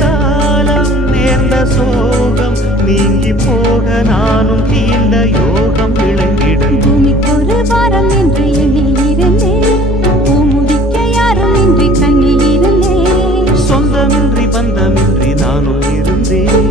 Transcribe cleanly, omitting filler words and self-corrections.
காலம் நேர்ந்த சோகம் நீங்கி போக நானும் தீண்ட யோகம் விளங்கிடும். பூமிக்கொரு வாரம் என்று எண்ணி இருந்தேன், பூமுடிக்க யாரும் இன்றி கண்ணில் இருந்தேன். சொந்தமின்றி பந்தமின்றி நானும் இருந்தேன்.